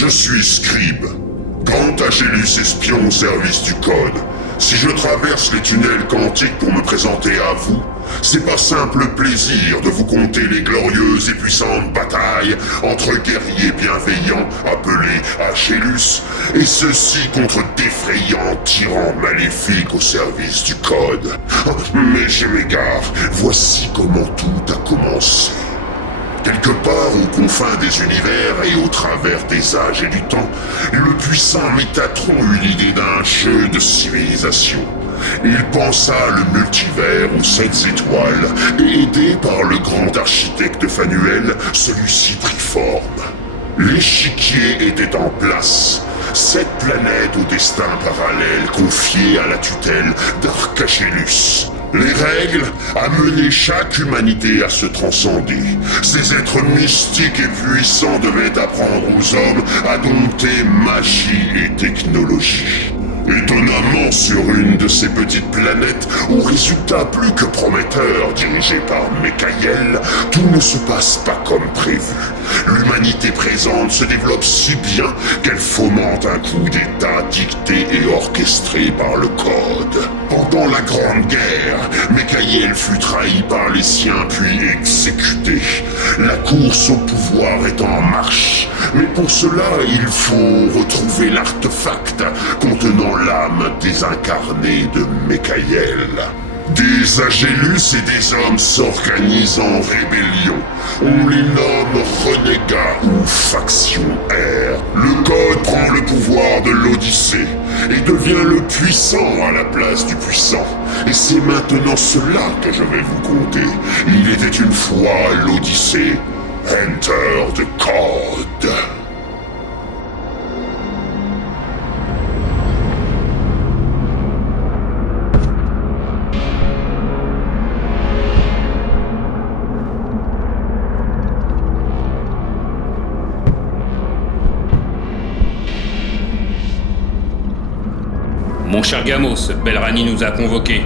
Je suis Scribe, Grand Agélus espion au service du Code. Si je traverse les tunnels quantiques pour me présenter à vous, c'est par simple plaisir de vous conter les glorieuses et puissantes batailles entre guerriers bienveillants appelés Agélus, et ceux-ci contre d'effrayants tyrans maléfiques au service du Code. Mais je m'égare, voici comment tout a commencé. Quelque part aux confins des univers et au travers des âges et du temps, le puissant Métatron eut l'idée d'un jeu de civilisation. Il pensa le multivers aux 7 étoiles et aidé par le grand architecte Fanuel, celui-ci prit forme. L'échiquier était en place. 7 planètes au destin parallèle confiées à la tutelle d'Arcagélus. Les règles amenaient chaque humanité à se transcender. Ces êtres mystiques et puissants devaient apprendre aux hommes à dompter magie et technologie. Étonnamment, sur une de ces petites planètes, au résultat plus que prometteur, dirigé par Mekaël, tout ne se passe pas comme prévu. L'humanité présente se développe si bien qu'elle fomente un coup d'État dicté et orchestré par le Code. Pendant la Grande Guerre, Mekaël fut trahi par les siens puis exécuté. La course au pouvoir est en marche, mais pour cela il faut retrouver l'artefact contenant l'âme désincarnée de Mekaël. Des Agélus et des hommes s'organisent en rébellion. On les nomme renégats ou faction R. Le Code prend le pouvoir de l'Odyssée et devient le puissant à la place du puissant. Et c'est maintenant cela que je vais vous conter. Il était une fois l'Odyssée. Enter the Code. Mon cher Gamos, Belrani nous a convoqués.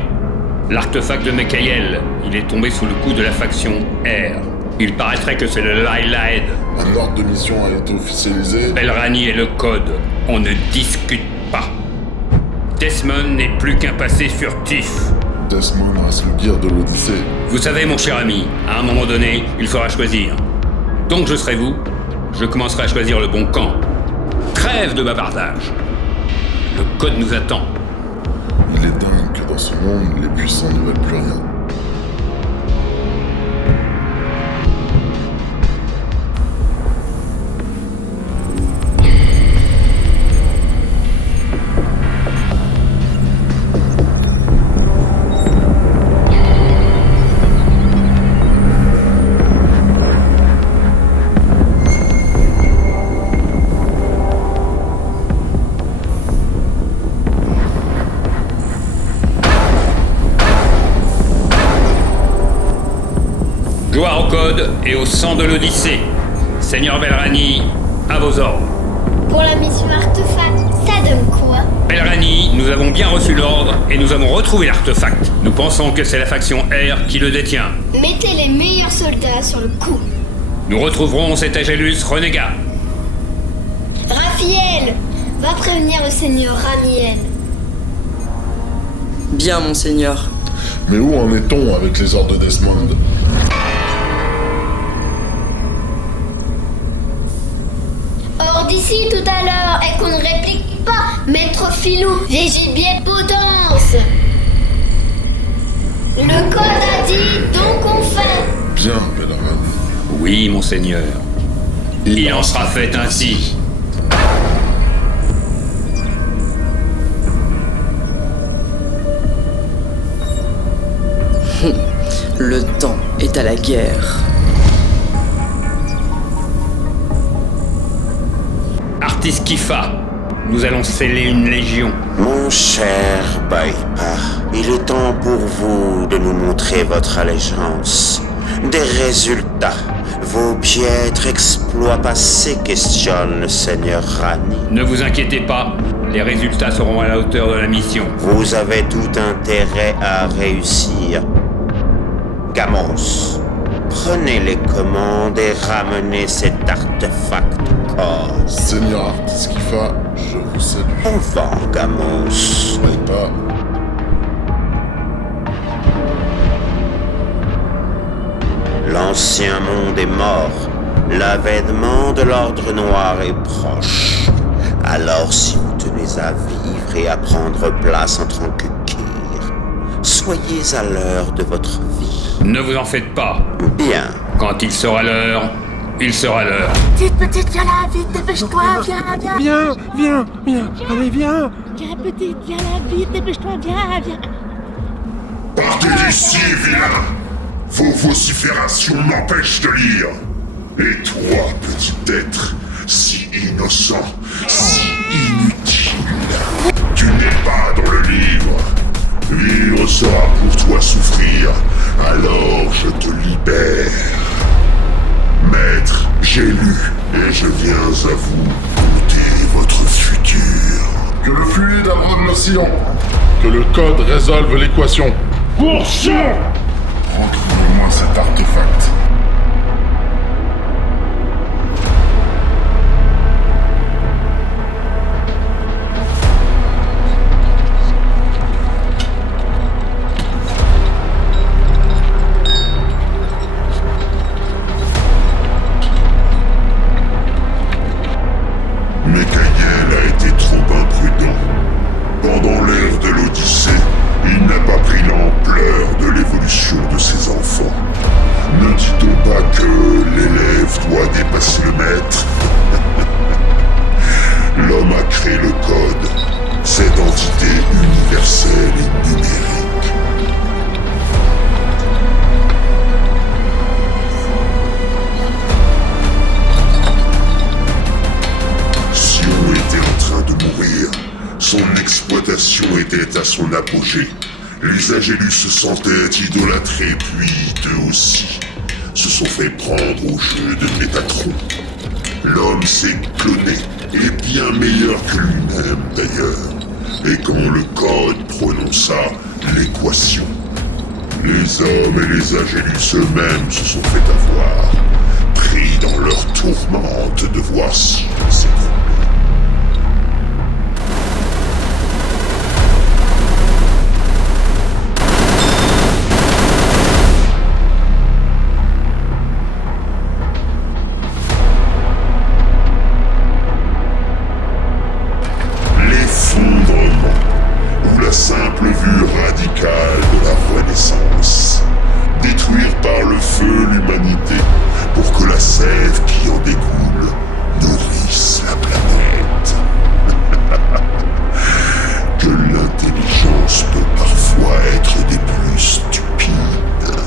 L'artefact de Mekaël, il est tombé sous le coup de la faction R. Il paraîtrait que c'est le Lylaed. Un ordre de mission a été officialisé. Belrani et le Code, on ne discute pas. Desmond n'est plus qu'un passé furtif. Desmond reste le gear de l'Odyssée. Vous savez, mon cher ami, à un moment donné, il faudra choisir. Donc je serai vous, je commencerai à choisir le bon camp. Trêve de bavardage. Le Code nous attend. Il est dingue que dans ce monde, les puissants ne veulent plus rien. Gloire au Code et au sang de l'Odyssée. Seigneur Belrani, à vos ordres. Pour la mission artefact, ça donne quoi? Belrani, nous avons bien reçu l'ordre et nous avons retrouvé l'artefact. Nous pensons que c'est la faction R qui le détient. Mettez les meilleurs soldats sur le coup. Nous retrouverons cet Agélus renégat. Raphaël, va prévenir le seigneur Ramiel. Bien, monseigneur. Mais où en est-on avec les ordres de Desmond? Hors d'ici tout à l'heure et qu'on ne réplique pas, maître Filou, gibier de potence. Le Code a dit, donc on fait. Bien, Belrani. Oui, monseigneur. Il en sera fait ainsi. Le temps est à la guerre. Artiskifa, nous allons sceller une légion. Mon cher Baipa, il est temps pour vous de nous montrer votre allégeance. Des résultats. Vos piètres exploits passés questionnent le seigneur Rani. Ne vous inquiétez pas, les résultats seront à la hauteur de la mission. Vous avez tout intérêt à réussir. Gamos, prenez les commandes et ramenez cet artefact code. Seigneur Artiskifa, je vous salue. On va, Gamos. Baïpa, L'ancien monde est mort. L'avènement de l'ordre noir est proche. Alors si vous tenez à vivre et à prendre place en tant que Kyr, soyez à l'heure de votre vie. Ne vous en faites pas. Bien. Quand il sera l'heure, il sera l'heure. Petite, viens là, vite, dépêche-toi, viens. Viens, allez, viens. Viens, petite, viens là, vite, dépêche-toi, viens. Partez d'ici, vilain! Vos vociférations m'empêchent de lire. Et toi, petit être, si innocent, si inutile, tu n'es pas dans le livre. Vivre sera pour toi souffrir, alors je te libère. Maître, j'ai lu, et je viens à vous goûter votre futur. que le fluide abreuve l'océan, que le code résolve l'équation. Pour ça! Retrouvez-moi cet artefact. Mikaël a été trop imprudent. Pendant l'ère de l'Odyssée, il n'a pas pris l'ampleur de l'évolution de ses enfants. Ne dit-on pas que l'élève doit dépasser le maître? L'homme a créé le code, cette entité universelle et numérique. Sion était en train de mourir. Son exploitation était à son apogée. Les Agélus se sentaient idolâtrés, puis eux aussi se sont fait prendre au jeu de Métatron. L'homme s'est cloné, et bien meilleur que lui-même d'ailleurs. Et quand le code prononça l'équation, les hommes et les Agélus eux-mêmes se sont fait avoir, pris dans leur tourmente de voir si s'écrouler. L'effondrement, ou la simple vue radicale de la Renaissance. Détruire par le feu l'humanité pour que la sève qui en découle nourrisse la planète. Que l'intelligence peut parfois être des plus stupides.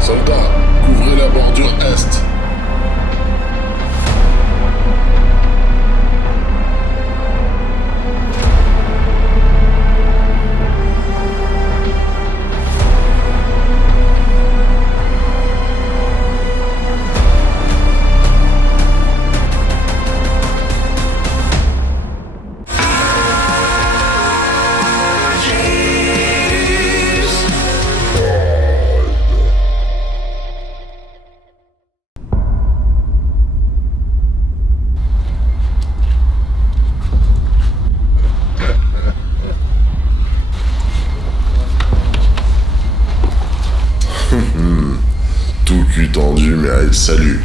Soldats, couvrez la bordure est. Tout cul tendu mérite salut.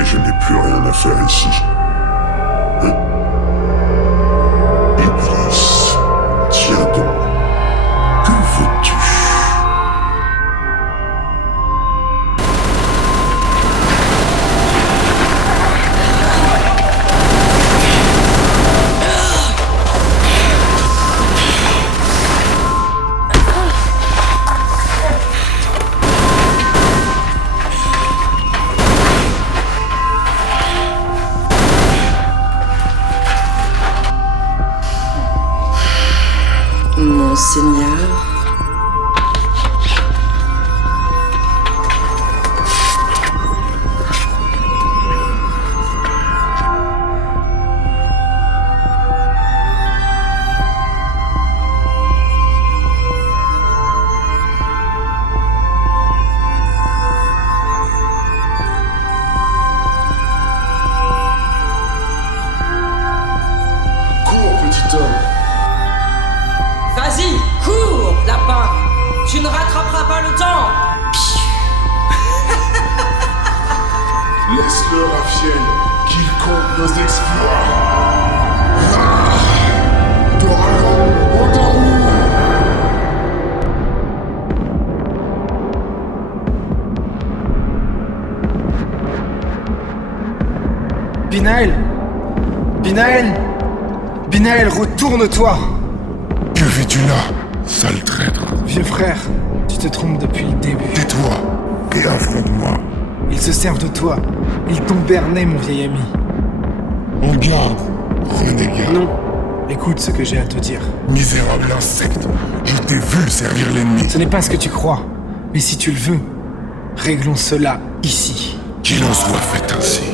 Et je n'ai plus rien à faire ici. Hein? Iblis, tiens donc. Que veux-tu? Monseigneur. Cours, petit homme. Vas-y, cours, lapin. Tu ne rattraperas pas le temps. Laisse-le, Raphaël, qu'il compte nos exploits. Dragon, endors-nous. Binaël! Binaël! Binaël, retourne-toi! Que fais-tu là, sale traître? Vieux frère, tu te trompes depuis le début. Tais-toi et affronte-moi. Ils se servent de toi. Ils t'ont berné, mon vieil ami. En garde, renégat. Non, écoute ce que j'ai à te dire. Misérable insecte, je t'ai vu servir l'ennemi. Ce n'est pas ce que tu crois. Mais si tu le veux, réglons cela ici. Qu'il en soit fait ainsi.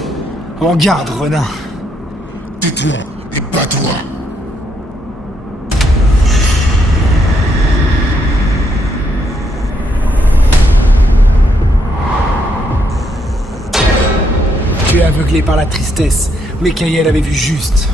En garde, renard. Tais-toi et bats-toi. Tu es aveuglé par la tristesse, mais Kael avait vu juste.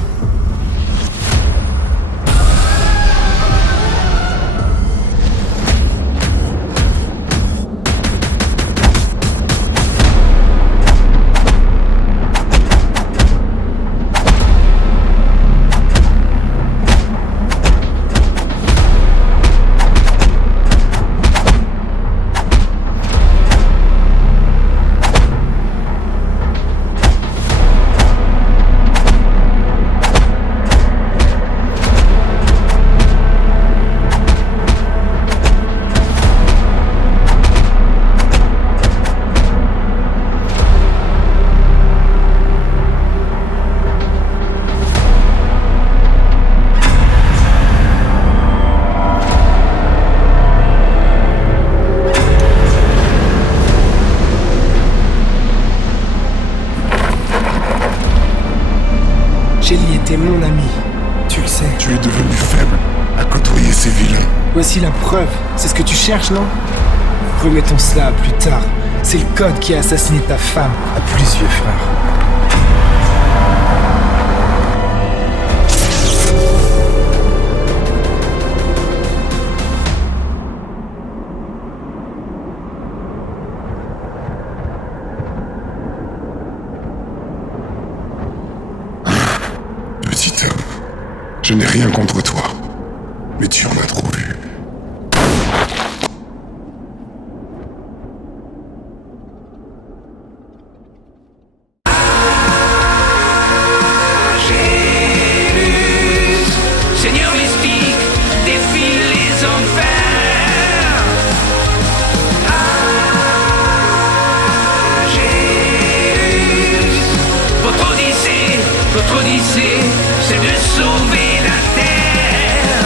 Shelly était mon ami, tu le sais. Tu es devenu faible à côtoyer ces vilains. Voici la preuve, c'est ce que tu cherches, non? Remettons cela à plus tard. C'est le code qui a assassiné ta femme. À plus, vieux frère. Petit homme, je n'ai rien contre toi, mais tu en as trop vu. Seigneur mystique, défile les enfers. Votre odyssée, c'est de sauver la terre.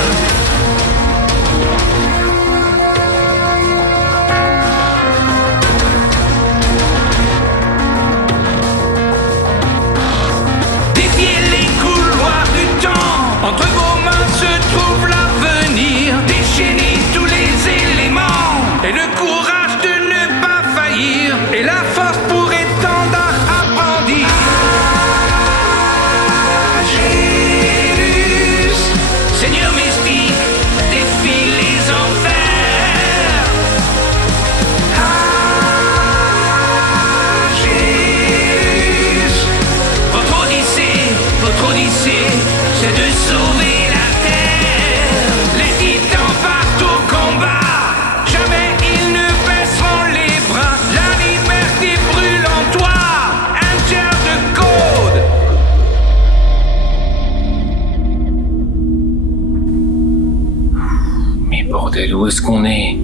ce qu'on est.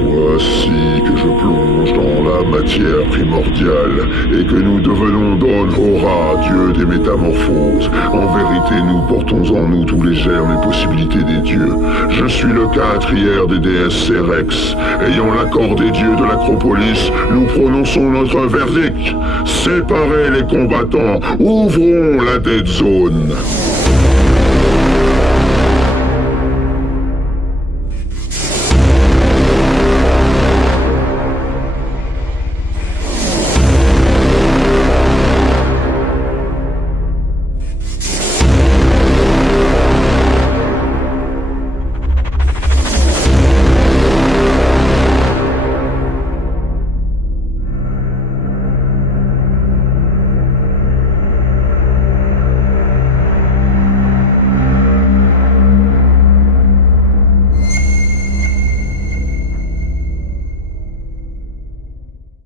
Voici que je plonge dans la matière primordiale et que nous devenons Dol'Hora, dieu des métamorphoses. En vérité, nous portons en nous tous les germes et possibilités des dieux. Je suis le quatrière des déesses Serex. Ayant l'accord des dieux de l'Acropolis, nous prononçons notre verdict. Séparez les combattants, ouvrons la Dead Zone.